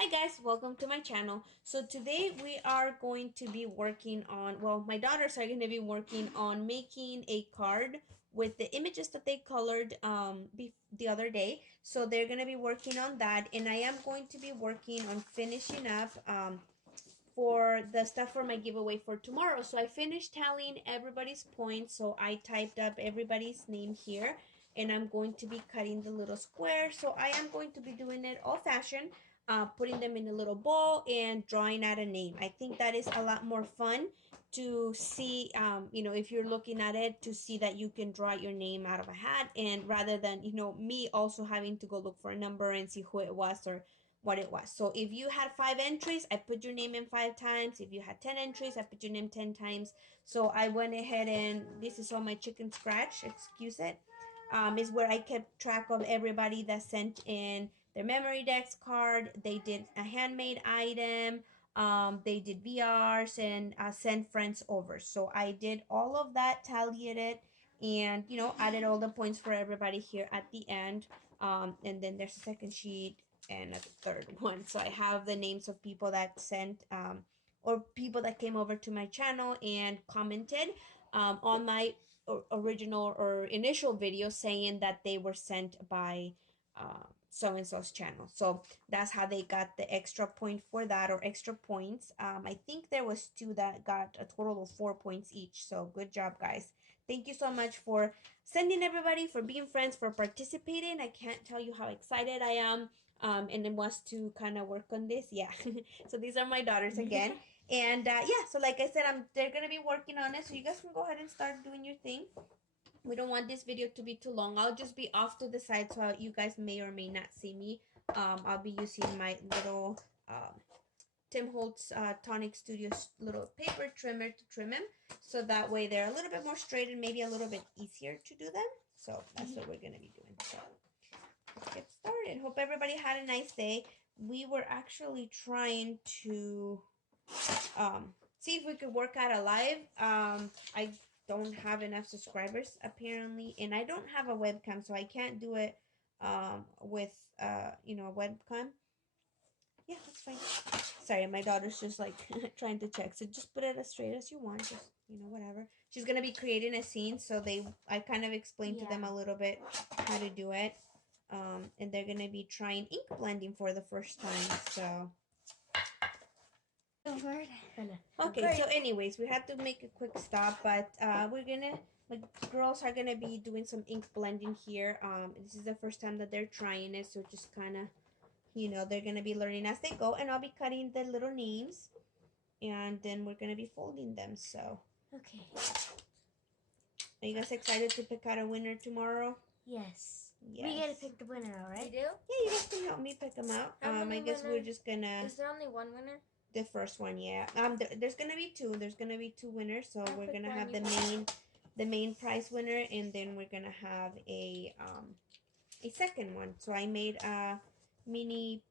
Hi guys, welcome to my channel. So today we are going to be working on, well, my daughters are going to be working on making a card with the images that they colored the other day. So they're going to be working on that, and I am going to be working on finishing up for the stuff for my giveaway for tomorrow. So I finished tallying everybody's points, so I typed up everybody's name here, and I'm going to be cutting the little square. So I am going to be doing it old-fashioned, putting them in a little bowl and drawing out a name. I think that is a lot more fun to see, if you're looking at it, to see that you can draw your name out of a hat, and rather than, me also having to go look for a number and see who it was or what it was. So if you had 5 entries, I put your name in 5 times. If you had 10 entries, I put your name 10 times. So I went ahead, and this is all my chicken scratch, excuse it, is where I kept track of everybody that sent in their memory decks card. They did a handmade item. They did VRs and sent friends over. So I did all of that, tallied it, and added all the points for everybody here at the end. And then there's a second sheet and a third one. So I have the names of people that sent or people that came over to my channel and commented on my original or initial video saying that they were sent by so and so's channel. So that's how they got the extra point for that, or extra points. I think there was 2 that got a total of 4 points each. So good job, guys. Thank you so much for sending everybody, for being friends, for participating. I can't tell you how excited I am. And it was to kind of work on this. Yeah. So these are my daughters again. And yeah, so like I said, they're going to be working on it. So you guys can go ahead and start doing your thing. We don't want this video to be too long. I'll just be off to the side, so you guys may or may not see me. I'll be using my little Tim Holtz Tonic Studios little paper trimmer to trim them, so that way they're a little bit more straight and maybe a little bit easier to do them. So that's what we're going to be doing. So let's get started. Hope everybody had a nice day. We were actually trying to see if we could work out a live. I don't have enough subscribers apparently, and I don't have a webcam, so I can't do it with a webcam. Yeah, that's fine. Sorry, my daughter's just like trying to check. So just put it as straight as you want. Just whatever. She's gonna be creating a scene, so I kind of explained to them a little bit how to do it. And they're gonna be trying ink blending for the first time. So okay, so anyways, we had to make a quick stop, but the girls are gonna be doing some ink blending here. This is the first time that they're trying it, so just kind of, they're gonna be learning as they go, and I'll be cutting the little names, and then we're gonna be folding them. So okay, are you guys excited to pick out a winner tomorrow? Yes. Yes. We gotta pick the winner, all right? We do? Yeah, you guys can help me pick them out. I guess we're just gonna. Is there only one winner? The first one, yeah. There's gonna be 2. There's gonna be 2 winners. So we're gonna have the main prize winner, and then we're gonna have a second one. So I made a mini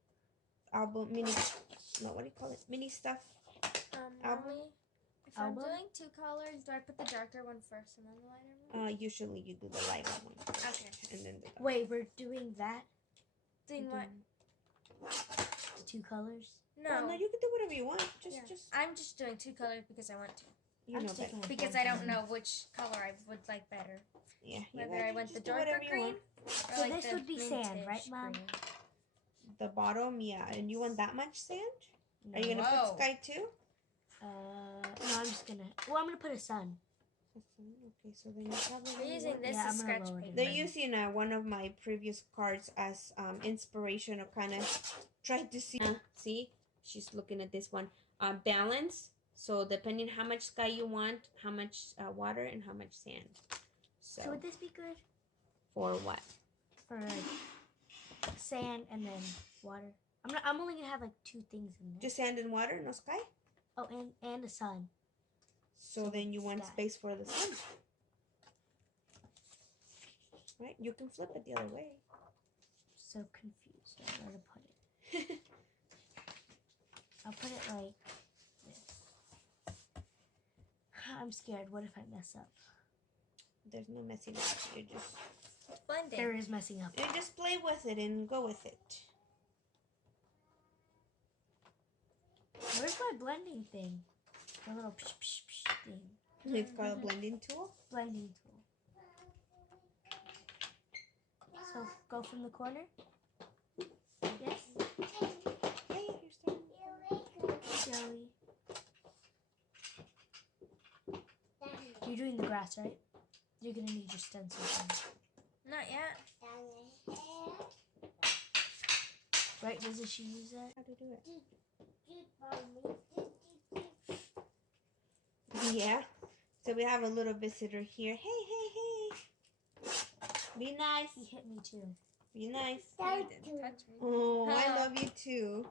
album, no, what do you call it? Mini stuff album. Normally, if I'm doing 2 colors, do I put the darker one first and then the lighter one? Usually you do the lighter one first. Okay. And then the darker. Wait, we're doing that? Doing what? 2 colors? No. No, you can do whatever you want. I'm just doing 2 colors because I want to. You know better. Because I don't know which color I would like better. Yeah. Whether I want the darker green or so like this would be sand, right, Mom? Green. The bottom, yeah. And you want that much sand? No. Are you gonna put sky too? No, I'm just gonna. Well, I'm gonna put a sun. Okay, so then you probably. We're using this as scratch paper. They're using one of my previous cards as inspiration, or kind of trying to see. See, she's looking at this one. Balance. So depending how much sky you want, how much water, and how much sand. So would this be good? For what? For sand and then water. I'm only gonna have like 2 things in there. Just sand and water, no sky? Oh, and a sun. So then you want space for the sun. Right? You can flip it the other way. So confused on where to put it. I'll put it like this. I'm scared. What if I mess up? There's no messing up. You just blend it. There is messing up. You just play with it and go with it. Where's my blending thing? The little psh, psh, psh thing. It's called a blending tool. Blending tool. So go from the corner. Yes. Hey, you're starting. Joey. You're doing the grass, right? You're gonna need your stencil. Not yet. Right? Doesn't she use that? How to do it? Yeah. So we have a little visitor here. Hey, hey, hey. Be nice. He hit me too. Be nice. You didn't touch me. Oh, I love you too.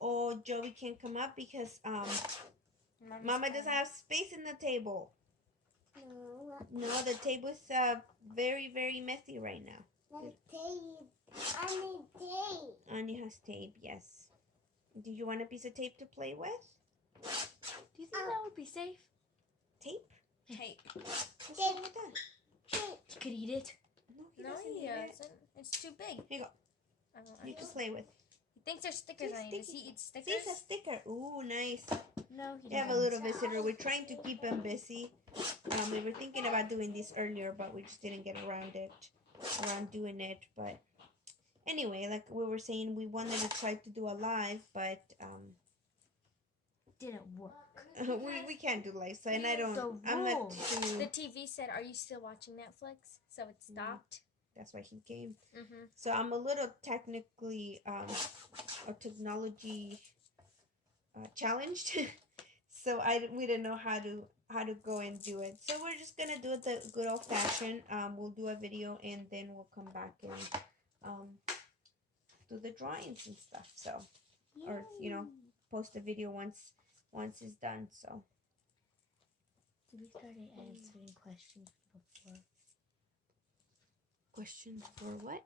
Oh, Joey can't come up because Mama doesn't have space in the table. No, the table is very, very messy right now. I need tape. Annie has tape, yes. Do you want a piece of tape to play with? Do you think that would be safe? Tape? Tape. What's wrong with that? You could eat it. No, he No, doesn't he eat it. doesn't. It's too big. Here you go. I You don't just play with. He thinks there's stickers See, on you. Does sticky. he eat See, stickers? it's a sticker. Ooh, nice. No, he We have a doesn't. little visitor. We're trying to keep him busy. We were thinking about doing this earlier, but we just didn't get around doing it. But anyway, like we were saying, we wanted to try to do a live, but Didn't work. we can't do live. So, and I don't. The I'm not rules. too. The TV said, "Are you still watching Netflix?" So it stopped. That's why he came. Mm-hmm. So I'm a little technically a technology challenged. So we didn't know how to go and do it. So we're just gonna do it the good old fashioned. We'll do a video and then we'll come back and do the drawings and stuff. So or post the video once it's done. So Did we start answering questions before? questions for what?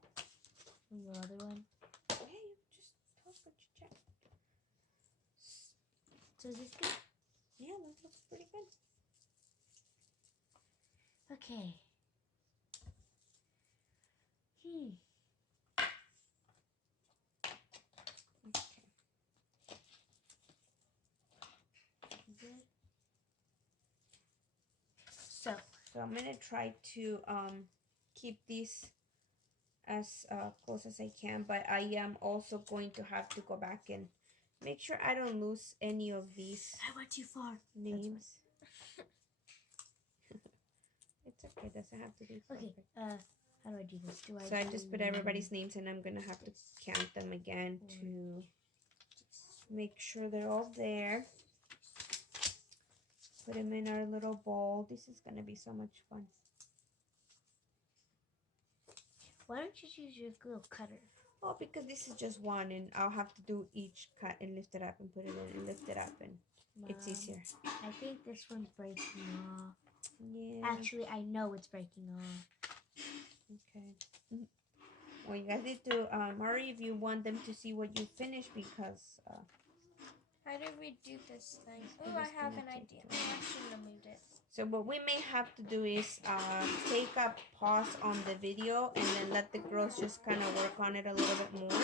From the other one? Hey, just tell us what you check. So is this good? Yeah, that looks pretty good. Okay. Good. So I'm gonna try to keep these as close as I can, but I am also going to have to go back and make sure I don't lose any of these I went too far. names. It's okay, doesn't have to be perfect. Okay, how do I do this? So I just put everybody's names and I'm gonna have to count them again to make sure they're all there. Put them in our little bowl. This is gonna be so much fun. Why don't you use your little cutter? Oh, because this is just one and I'll have to do each cut and lift it up and put it in and lift it up and it's easier. I think this one's breaking off. Yeah. Actually, I know it's breaking off. Okay. Well, you guys need to hurry if you want them to see what you finished because How do we do this thing? Let's Oh, I do have this an connected idea. to Oh, I shouldn't have moved it. so what we may have to do is take a pause on the video and then let the girls just kind of work on it a little bit more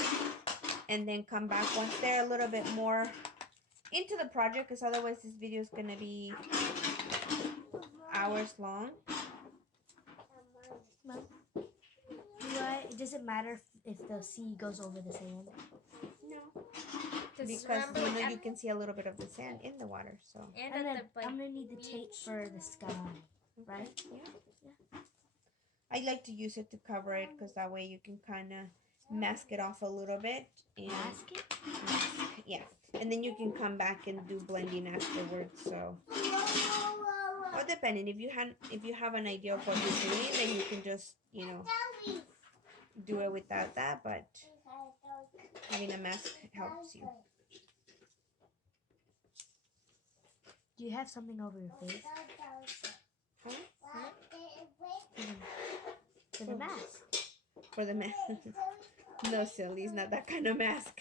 and then come back once they're a little bit more into the project because otherwise this video is going to be hours long. Mom, does it matter if the C goes over the sand? No. Because Because remember, you can see a little bit of the sand in the water. So and I'm at the I'm gonna need the tape for the sky, right? Yeah. I like to use it to cover it because that way you can kind of mask it off a little bit and Mask it? yeah, and then you can come back and do blending afterwards. So or depending if you have an idea of what you're doing, then you can just do it without that, but having a mask helps you. Do you have something over your face? For the mask. For the mask. No, silly, it's not that kind of mask.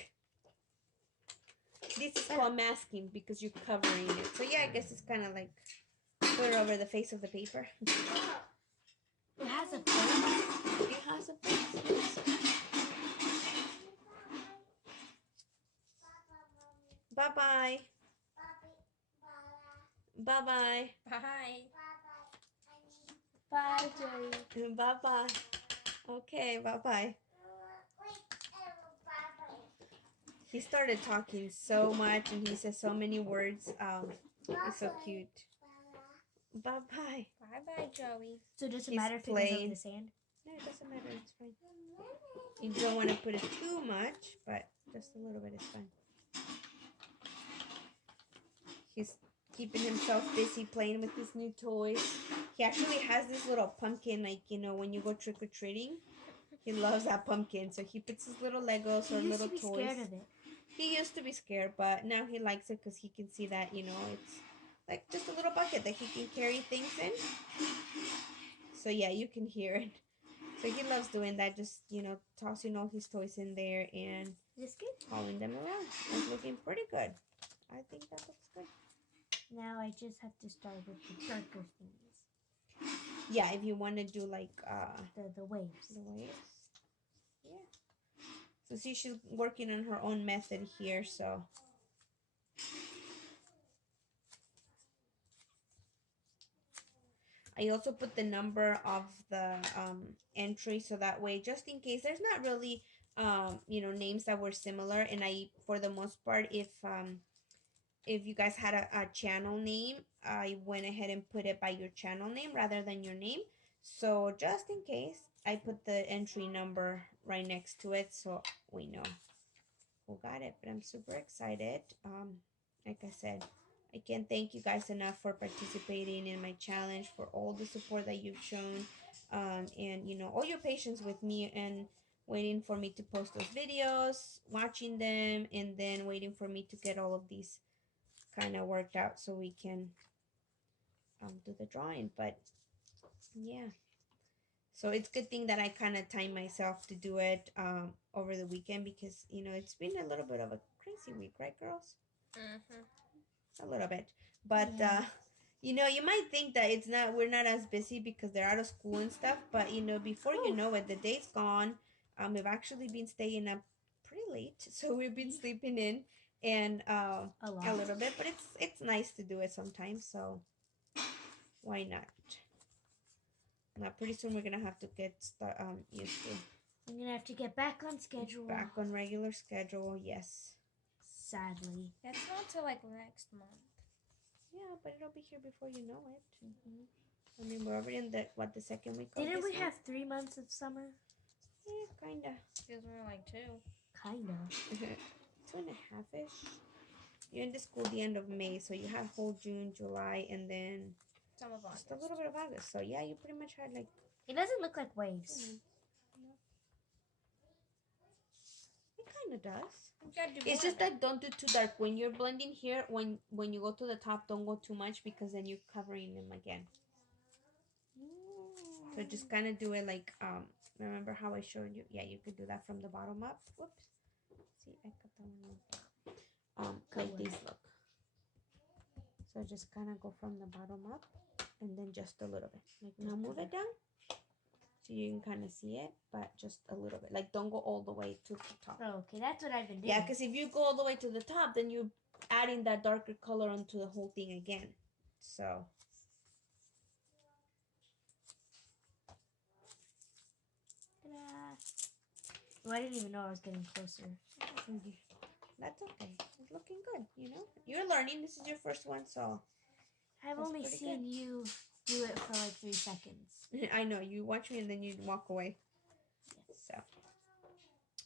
This is called masking because you're covering it. So yeah, I guess it's kind of like put it over the face of the paper. It has a face. It has a face. Bye-bye. Bye-bye. Bye. Bye, Joey. Bye-bye. Okay, bye-bye. He started talking so much and he says so many words. He's so cute. Bye-bye. Bye-bye, Joey. So does it He's matter if it goes playing. over the sand? No, it doesn't matter. It's fine. You don't want to put it too much, but just a little bit is fine. He's keeping himself busy playing with his new toys. He actually has this little pumpkin, like, you know, when you go trick-or-treating. He loves that pumpkin, so he puts his little Legos or He used little to be toys. scared of it. He used to be scared, but now he likes it because he can see that, you know, it's like just a little bucket that he can carry things in. So yeah, you can hear it. So he loves doing that, just, you know, tossing all his toys in there and Is this good? hauling them around. It's looking pretty good. I think that looks good. Now I just have to start with the darker things. Yeah, if you want to do like The waves. the waves. Yeah. So see, she's working on her own method here, so. I also put the number of the entry so that way, just in case, there's not really, you know, names that were similar. And I, for the most part, if you guys had a channel name, I went ahead and put it by your channel name rather than your name. So just in case, I put the entry number right next to it so we know who got it. But I'm super excited. Like I said, I can't thank you guys enough for participating in my challenge, for all the support that you've shown, and, you know, all your patience with me and waiting for me to post those videos, watching them, and then waiting for me to get all of these kind of worked out so we can do the drawing. But yeah, so it's a good thing that I kind of time myself to do it over the weekend, because, you know, it's been a little bit of a crazy week, right, girls? A little bit. But Yeah. you know, you might think that we're not as busy because they're out of school and stuff, but, you know, before you know it, the day's gone. We've actually been staying up pretty late, so we've been sleeping in and a little bit, but it's nice to do it sometimes, so why not? Now pretty soon we're gonna have to get used to I'm gonna have to get back on schedule. back on regular schedule. Yes. Sadly. That's not till like next month. Yeah, but it'll be here before you know it. I mean, we're already in the second week of Didn't this we have 3 months of summer? Yeah, kinda. Feels more like 2. Kinda. 2.5-ish. You're in the school the end of May, so you have whole June, July, and then Some of August. just a little bit of August. So yeah, you pretty much had like. It doesn't look like waves. It kind of does. You gotta do It's more just of it. that don't do too dark. When you're blending here, when you go to the top, don't go too much because then you're covering them again. So just kind of do it like remember how I showed you? Yeah, you could do that from the bottom up. Whoops. See, I cut that one off. Like this look. So just kind of go from the bottom up and then just a little bit. Like now move it down so you can kind of see it, but just a little bit. Like don't go all the way to the top. Oh, okay, that's what I've been doing. Yeah, because if you go all the way to the top, then you're adding that darker color onto the whole thing again. So. Well, I didn't even know I was getting closer. That's okay. It's looking good, you know? You're learning. This is your first one, so. I've That's only pretty seen you do it for like 3 seconds. I know. You watch me and then you walk away. So.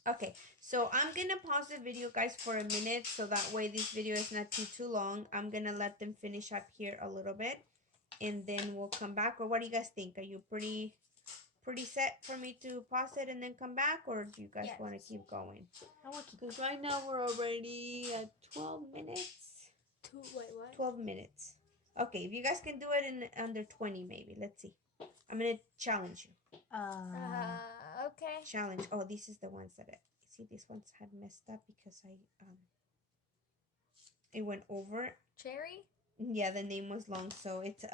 Okay. So I'm going to pause the video, guys, for a minute. So that way this video is not too long. I'm going to let them finish up here a little bit. And then we'll come back. Or what do you guys think? Are you pretty set for me to pause it and then come back, or do you guys want to keep going? I want to. Because right now we're already at 12 minutes. Wait, what? 12 minutes. Okay, if you guys can do it in under 20, maybe. Let's see. I'm gonna challenge you. Okay. Challenge. Oh, this is the ones that see. These ones had messed up because it went over. Cherry? Yeah, the name was long, so it's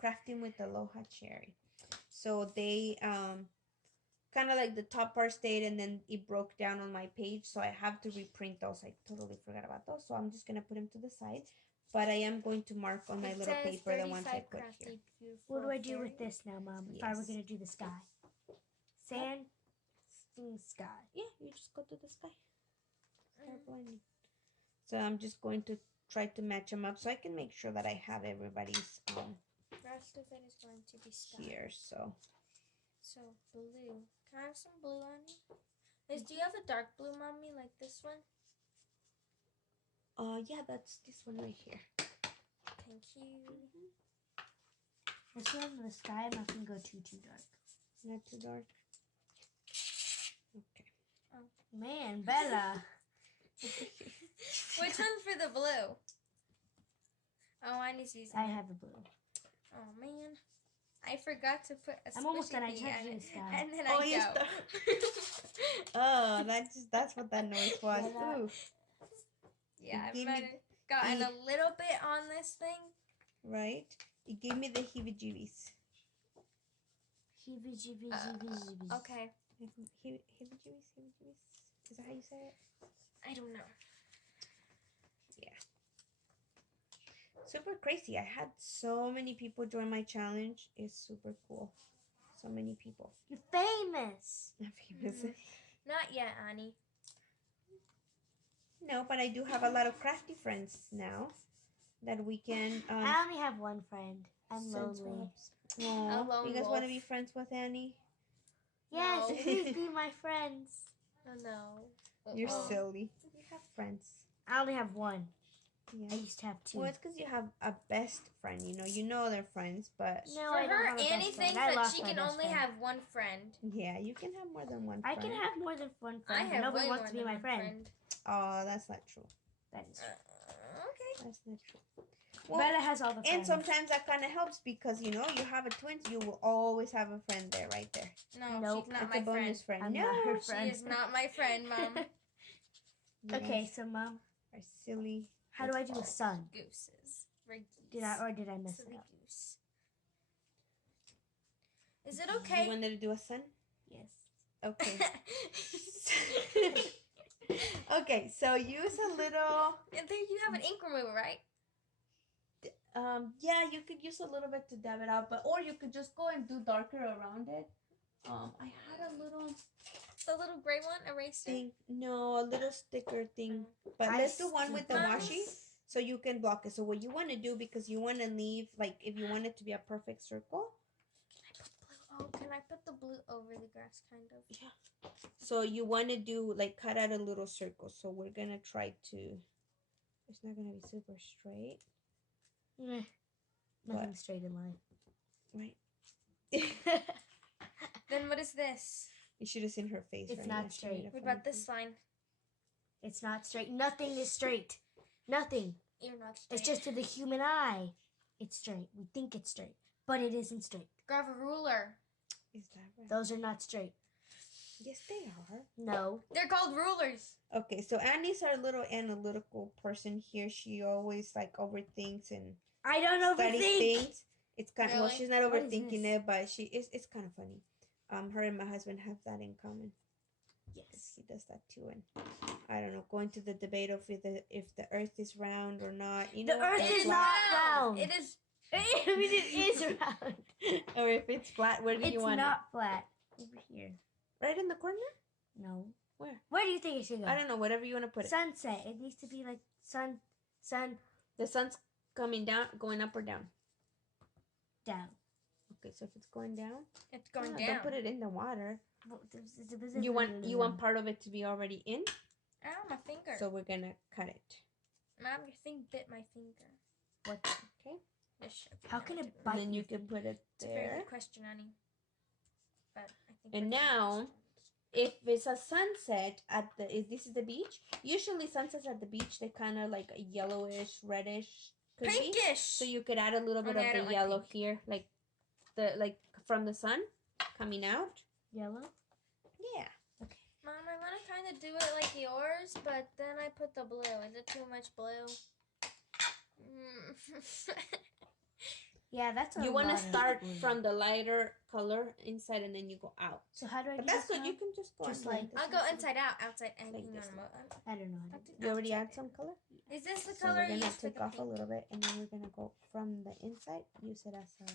crafting with Aloha Cherry. So they kind kind of like the top part stayed and then it broke down on my page, so I have to reprint those. I totally forgot about those, so I'm just gonna put them to the side. But I am going to mark on my little paper the ones I put here. What do I do with this now, Mom? If I were Yes. gonna do the sky, sand, sky. Yeah, you just go to the sky. Start blending. So I'm just going to try to match them up so I can make sure that I have everybody's The rest of it is going to be sky. here. So blue. Can I have some blue on you? Liz, do you have a dark blue, Mommy, like this one? yeah, that's this one right here. Thank you. This one, the sky mustn't go too dark. Not too dark. Okay. Man, Bella. Which one's for the blue? Oh, I need to use I have the blue. Oh, man. I forgot to put a I'm almost done. I squishy tried thing to on do it, the sky. and then Oh, I you go. Oh, that's what that noise was. Yeah, Ooh, Yeah, I Give might me have gotten a little bit on this thing. right? It gave me the heebie-jeebies. Heebie-jeebies. Okay. Heebie-jeebies? Heebie-jeebies? Is that how you say it? I don't know. Super crazy. I had so many people join my challenge. It's super cool. So many people. You're famous. Not famous. Not yet, Annie. No, but I do have a lot of crafty friends now that we can. I only have one friend. I'm send lonely. swaps. A Aw, lone you guys want to wolf. be friends with Annie? Yes, No. please be my friends. Oh, no. You're Uh-oh. silly. You have friends. I only have one. Yeah. I used to have two. Well, it's because you have a best friend. You know they're friends, but No, For I don't her, have a Annie best thinks friend. I that lost she my can best only friend. have one friend. yeah, you can have more than one I friend. can have more than one I friend. But have nobody way wants more to be than my one friend. Oh, that's not true. That is true. Okay. That's not true. Well, Bella has all the and friends. sometimes that kind of helps because you have a twins, you will always have a friend there, right there. No, Nope. she's not It's my a bonus friend. I'm No, not her friend. friend. She is not my friend, Mom. you Okay, guys so Mom, are silly. how do I do a sun? Gooses. We're geese. Did I mess it Silly up? goose. Is it You okay? wanted to do a sun? Yes. Okay. Okay, so use a little. And there you have an ink remover, right? Yeah, you could use a little bit to dab it out, or you could just go and do darker around it. I had a little The little gray one, eraser. thing. No, a little sticker thing. But let's do one with the washi so you can block it. So what you want to do, because you want to leave, like if you want it to be a perfect circle. Can I put the blue over the grass, kind of? Yeah. So you want to do like cut out a little circle. So we're gonna try to. It's not gonna be super straight, Nothing straight in line. right? Then what is this? You should have seen her face. It's right not now. She made straight. a What funny about this face. line? It's not straight. Nothing is straight. Nothing. You're not straight. It's just to the human eye. It's straight. We think it's straight, but it isn't straight. Grab a ruler. Is that right? Those are not straight. Yes, they are. No. They're called rulers. Okay, so Annie's our little analytical person here. She always like overthinks and I don't studies overthink. things. It's kind of, well, Really? she's not What is overthinking this? it, but it's kind of funny. Her and my husband have that in common. Yes. He does that too, and I don't know, going to the debate of if the Earth is round or not. You The know, Earth or is flat, not round. It is. I mean, it is round. or if it's flat. Where do It's you want not flat. Over here. it? Right in the corner? No. Where? Where do you think it should go? I don't know. Whatever you want to put it. Sunset. It needs to be like sun, The sun's coming down, going up or down. down. Okay, so if it's going down, It's going no, down. don't put it in the water. You You want part of it to be already in, Ow, my finger. so we're gonna cut it. Mom, your thing bit my finger. What? Okay, This should be How no, can it didn't. bite? and then you can put it It's a very there. good question, Annie. But I think. And we're now, getting If it's a sunset at this is the beach. Usually sunsets at the beach they kind of like a yellowish, reddish, could be. pinkish. So you could add a little bit Only I of the don't like yellow pink. here, like from the sun coming out. Yellow? Yeah. Mom, I want to kind of do it like yours, but then I put the blue. Is it too much blue? Yeah, that's a You want to lot of start glue. from the lighter color inside and then you go out. So how do I But do that's this good. now? You can just go Just and blend like- this I'll go one. inside out, outside, and Like hang this on. one. I don't know how I'll to do do You already outside add some color? Is this the So color we're you gonna used for take the off a pink? little bit and then we're gonna go from the inside, use it as a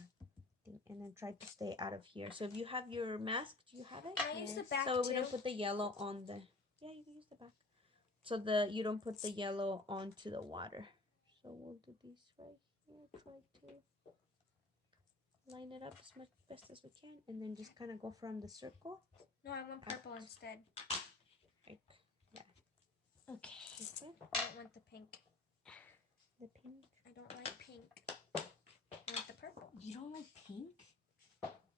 thing, and then try to stay out of here. So if you have your mask, do you have it? Can I use the Yes. back So too? we don't put the yellow on the, yeah, you can use the back. So you don't put the yellow onto the water. So we'll do these right here, try to line it up as much best as we can, and then just kind of go from the circle. No, I want purple instead. Like that. Okay. Okay. I don't want the pink. The pink. I don't like pink. I want the purple. You don't like pink?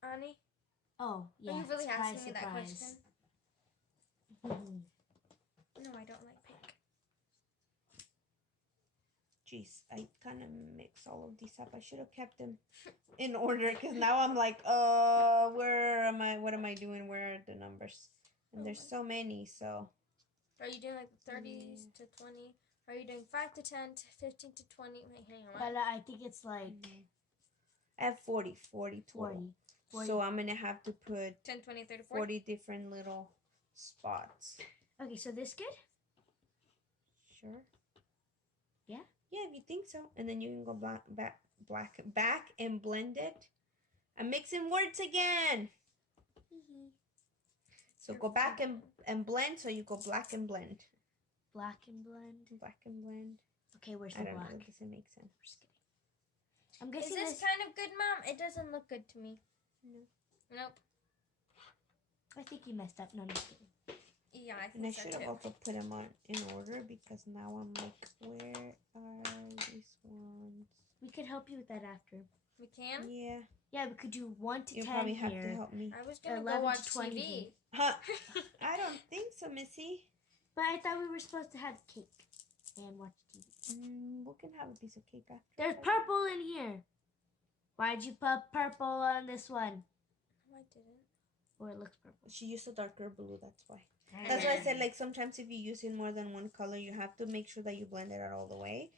Annie, Oh, yeah. are you really surprise, asking me that surprise. question? No, I don't like pink. Jeez, I kind of mix all of these up. I should have kept them in order because now I'm like, where am I? What am I doing? Where are the numbers? And there's so many, so. Are you doing like 30s to 20? Are you doing 5 to 10 to 15 to 20? Wait, hang on. But I think it's like I have 40 total. 40. So I'm going to have to put 10, 20, 30, 40? 40 different little spots. Okay, so this good? Sure. Yeah? Yeah, if you think so. And then you can go back and blend it. I'm mixing words again. So go back and blend. So you go black and blend. Black and blend. Black and blend. Okay, where's I the don't black? know. It doesn't make sense. Just kidding. I'm Is guessing this kind of good, Mom? It doesn't look good to me. No. Nope. I think you messed up. No, I'm just kidding. Yeah, I And I think so should have too. also put them on in order because now I'm like, where are these ones? We could help you with that after. We can? Yeah, Yeah, we could do 1 to you 10 probably here. have to help me. I was going to 11 go to watch 20 TV. here. Huh? I don't think so, Missy. But I thought we were supposed to have cake and watch TV. We can have a piece of cake after. There's purple in here. Why'd you put purple on this one? No, I didn't. Or it looks purple. She used a darker blue, that's why. That's why I said, like, sometimes if you use in more than one color, you have to make sure that you blend it out all the way.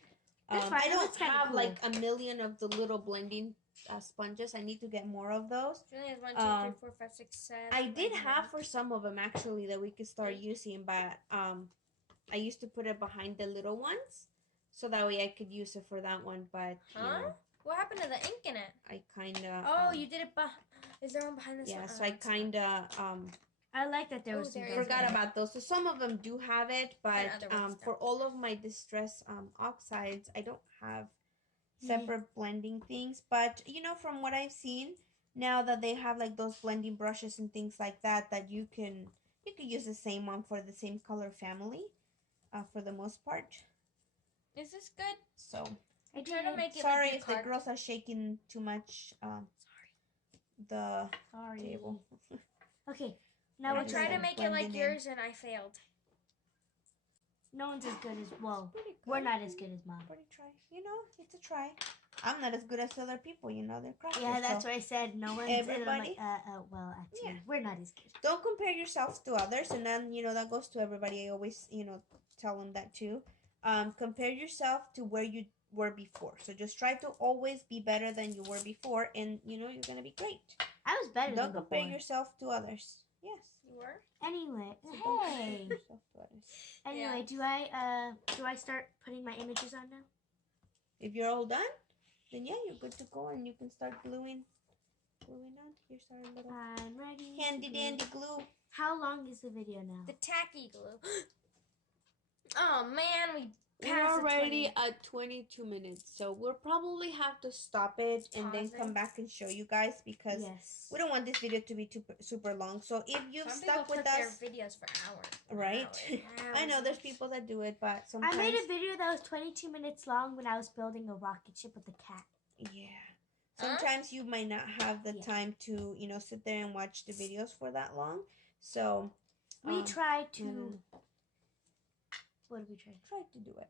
That's fine, I it don't looks kinda have, cool. like, a million of the little blending sponges. I need to get more of those. Julie has 1, 2, 3, 4, 5, 6, 7. I did 8, have 9. for some of them, actually, that we could start using, but I used to put it behind the little ones. So that way I could use it for that one, but, you Huh? know, What happened to the ink in it? I kind of... Oh, you did it Is there one behind this one? Yeah, Oh, so I it's not. kind of... I like that there was Oh, some there is dark forgot one. about those. So some of them do have it, but And other ones for don't. all of my distress oxides, I don't have separate blending things. But you know, from what I've seen, now that they have like those blending brushes and things like that, that you can use the same one for the same color family, for the most part. Is this good? So I try to make it sorry like you if the carved girls are shaking too much. The Sorry. table. Okay, now I we're just tried to like make it like blending in. yours and I failed. No one's as good as, well, Pretty good. we're not as good as Mom. Pretty try. You know, it's a try. I'm not as good as other people. You know, they're crafters. Yeah, that's so what I said. No one's and I'm everybody? like, well, actually, Yeah. we're not as good. Don't compare yourself to others, and then you know that goes to everybody. I always tell them that too. Compare yourself to where you were before. So just try to always be better than you were before, and you're gonna be great. I was better Don't than compare before. yourself to others. Yes. You were? Anyway, So don't compare hey. yourself to others. Anyway, do I start putting my images on now? If you're all done, then yeah, you're good to go, and you can start gluing on. Here's our little I'm ready. to handy glue. dandy glue. How long is the video now? The tacky glue. Oh man, we We're passed the already 20. at 22 minutes, so we'll probably have to stop it and then Pause come it. back and show you guys because Yes. we don't want this video to be super long. So if you've Some stuck people with put their us, videos for hours. right? Hours, I know there's hours. people that do it, but I sometimes made a video that was 22 minutes long when I was building a rocket ship with a cat. yeah. Huh? Sometimes you might not have the Yeah. time to sit there and watch the videos for that long. So We tried to. mm. What did we try? try to do it.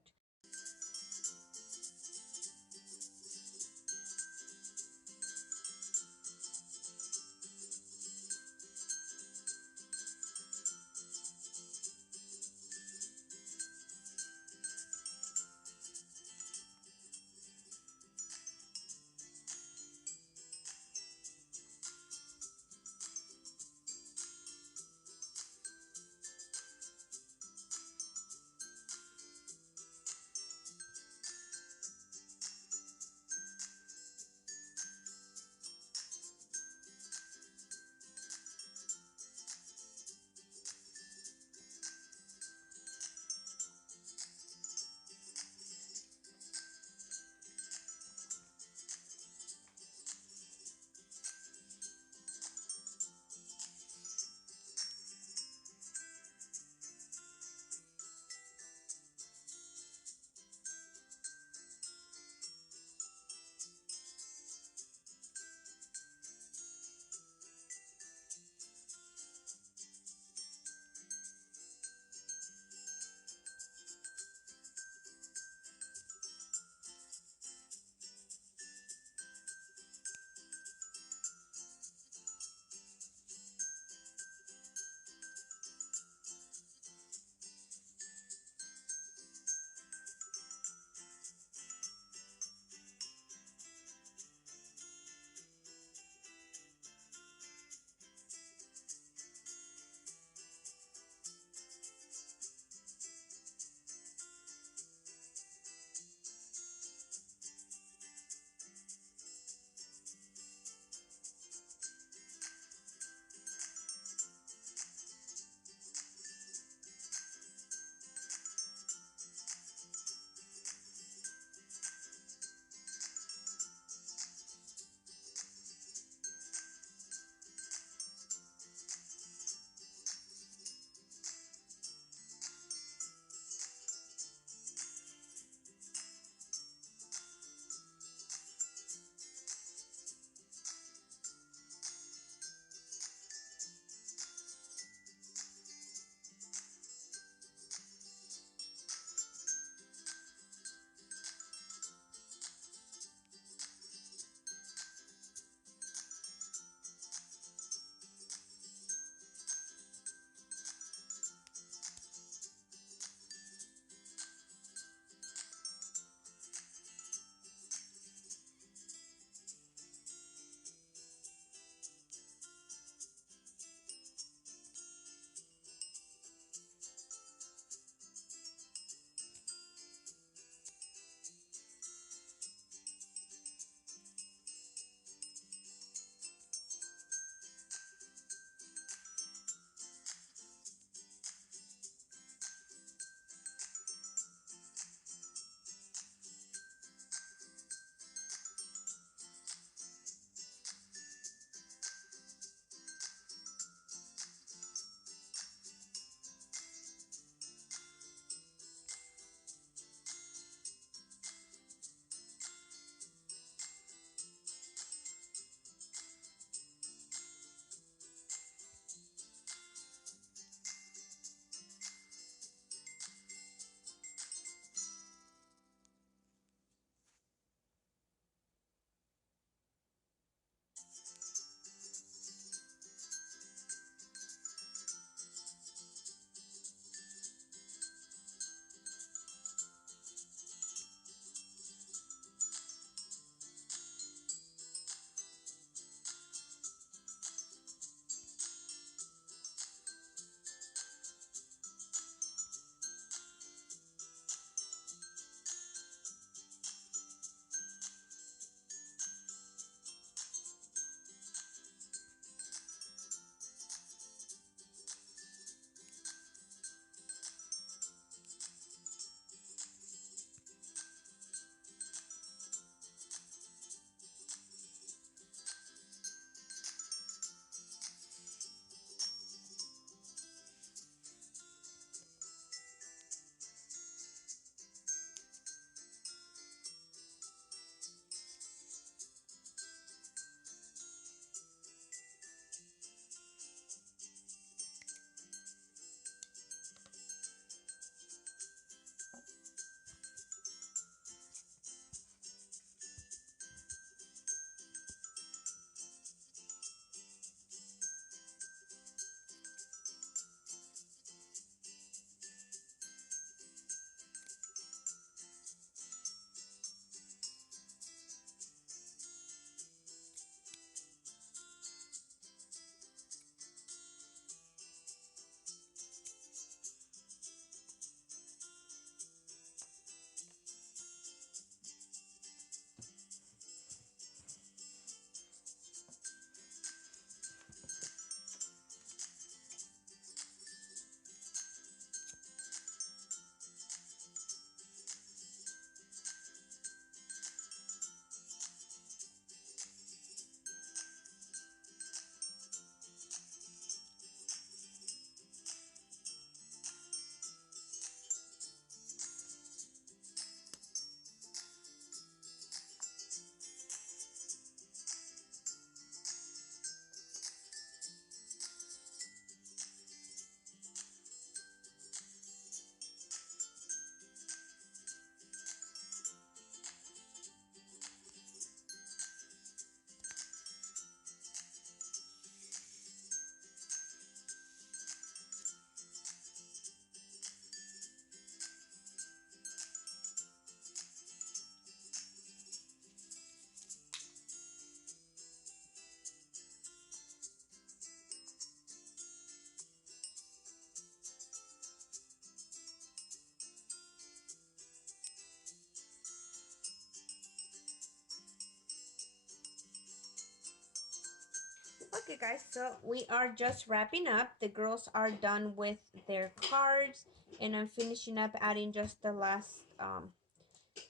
Okay guys, so we are just wrapping up. The girls are done with their cards and I'm finishing up adding just the last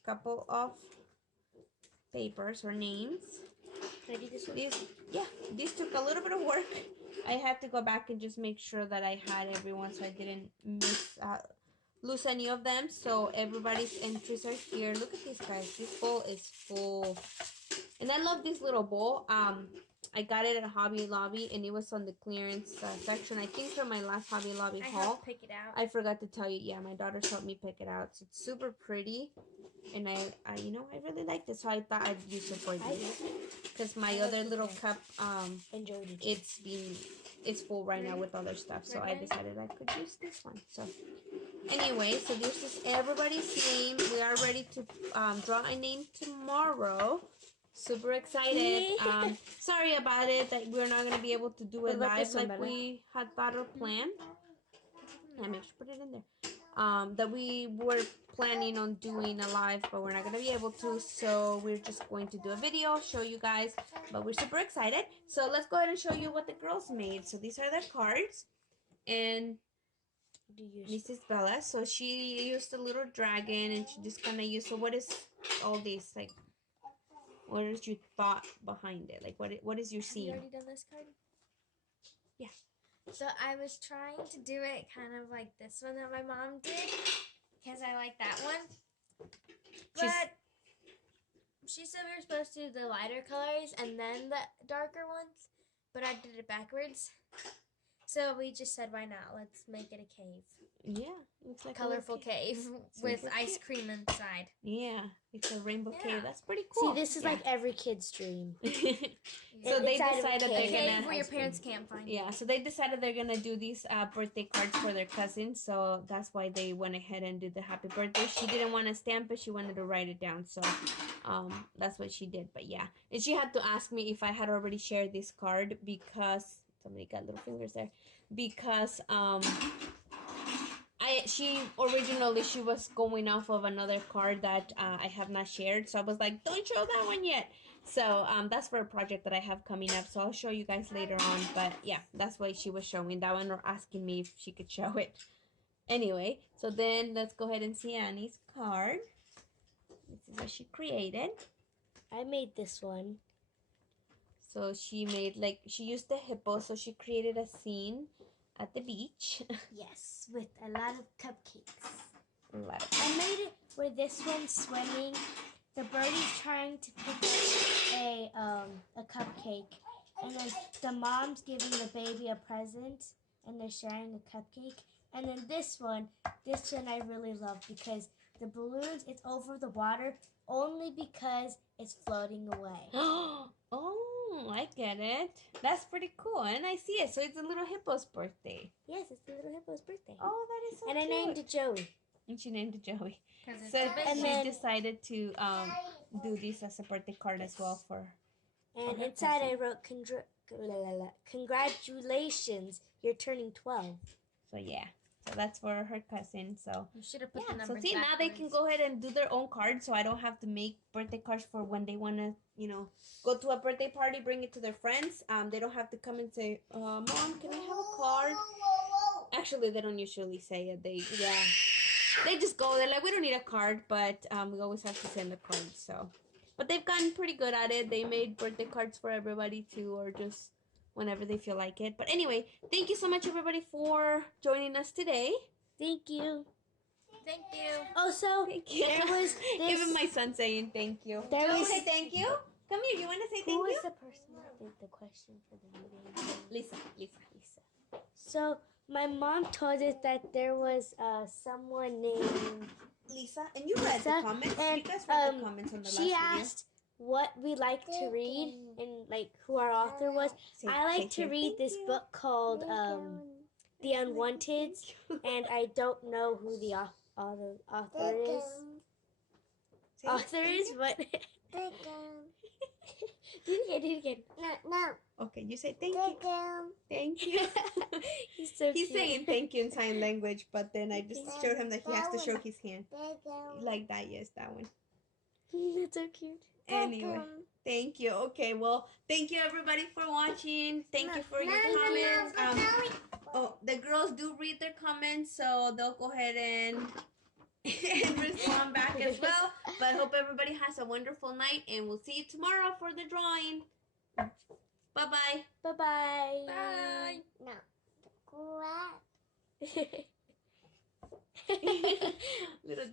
couple of papers or names. Can I do this one? These took a little bit of work. I had to go back and just make sure that I had everyone so I didn't lose any of them. So everybody's entries are here. Look at these guys. This bowl is full. And I love this little bowl. I got it at Hobby Lobby and it was on the clearance section. I think from my last Hobby Lobby I haul. helped pick it out. I forgot to tell you. Yeah, my daughters helped me pick it out. So it's super pretty. And I really like this. So I thought I'd use it for these. Because my other little cup, enjoyed it. it's full right now with other stuff. So I decided I could use this one. So anyway, so this is everybody's name. We are ready to draw a name tomorrow. Super excited. Sorry about it that we're not gonna be able to do it live like we had thought or planned. Let me just put it in there. That we were planning on doing a live, but we're not gonna be able to. So we're just going to do a video, show you guys. But we're super excited. So let's go ahead and show you what the girls made. So these are their cards, and this is Bella. So she used a little dragon, and she just kind of used. So what is all this like? What is your thought behind it? Like, what is your scene? Have you already done this card? Yeah. So I was trying to do it kind of like this one that my mom did because I like that one. But she said we were supposed to do the lighter colors and then the darker ones, but I did it backwards. So we just said, why not? Let's make it a cave. Yeah, it's like colorful cave with ice cream inside. Yeah, it's a rainbow cave. That's pretty cool. See, this is like every kid's dream. So they decided they're gonna where your parents can't find. Yeah, so they decided they're gonna do these birthday cards for their cousin. So that's why they went ahead and did the happy birthday. She didn't want to stamp it; she wanted to write it down. So that's what she did. But yeah, and she had to ask me if I had already shared this card because somebody got little fingers there. Because she was going off of another card that I have not shared, so I was like, don't show that one yet. So that's for a project that I have coming up, so I'll show you guys later on. But yeah, that's why she was showing that one or asking me if she could show it. Anyway, so then let's go ahead and see Annie's card. This is what she created. I made this one. So she used the hippo, so she created a scene at the beach. Yes, with a lot of cupcakes. I made it where this one's swimming. The birdie's trying to pick a cupcake, and then the mom's giving the baby a present, and they're sharing a cupcake. And then this one I really love because the balloons, it's over the water only because it's floating away. Oh, I get it. That's pretty cool, and I see it. So it's a little hippo's birthday. Yes, it's the little hippo's birthday. Oh, that is so cute. And I named it Joey. And she named it Joey. So she decided to do this as a birthday card as well for. And inside I wrote, congratulations, you're turning 12. So yeah. So that's for her cousin. So you should have put the numbers. So see, now they can go ahead and do their own cards. So I don't have to make birthday cards for when they want to, go to a birthday party, bring it to their friends. They don't have to come and say, Mom, can I have a card? Actually, they don't usually say it. They just go. They're like, we don't need a card, but we always have to send the card. So, but they've gotten pretty good at it. They made birthday cards for everybody too, or just whenever they feel like it. But anyway, thank you so much, everybody, for joining us today. Thank you. Thank you. Also, thank you. There was this... Even my son saying thank you. There was... say thank you? Come here. You want to say thank you? Who was the person that did the question for the meeting? Lisa. So, my mom told us that there was someone named... Lisa, and you read the comments? And, you guys read the comments on the last video? She asked what we like to read and like who our author was. I like to read this book called The Unwanted, and I don't know who the author is. But do it again. No. Okay, you say thank you. Thank you. He's so He's cute. saying thank you in sign language, but then I just showed him that he has to show his hand. Like that, yes, that one. That's so cute. Anyway, Thank you. Okay, well, thank you everybody for watching. Thank you for your comments. The girls do read their comments, so they'll go ahead and respond back as well. But hope everybody has a wonderful night, and we'll see you tomorrow for the drawing. Bye-bye. Bye-bye. Bye. No. Grab. Little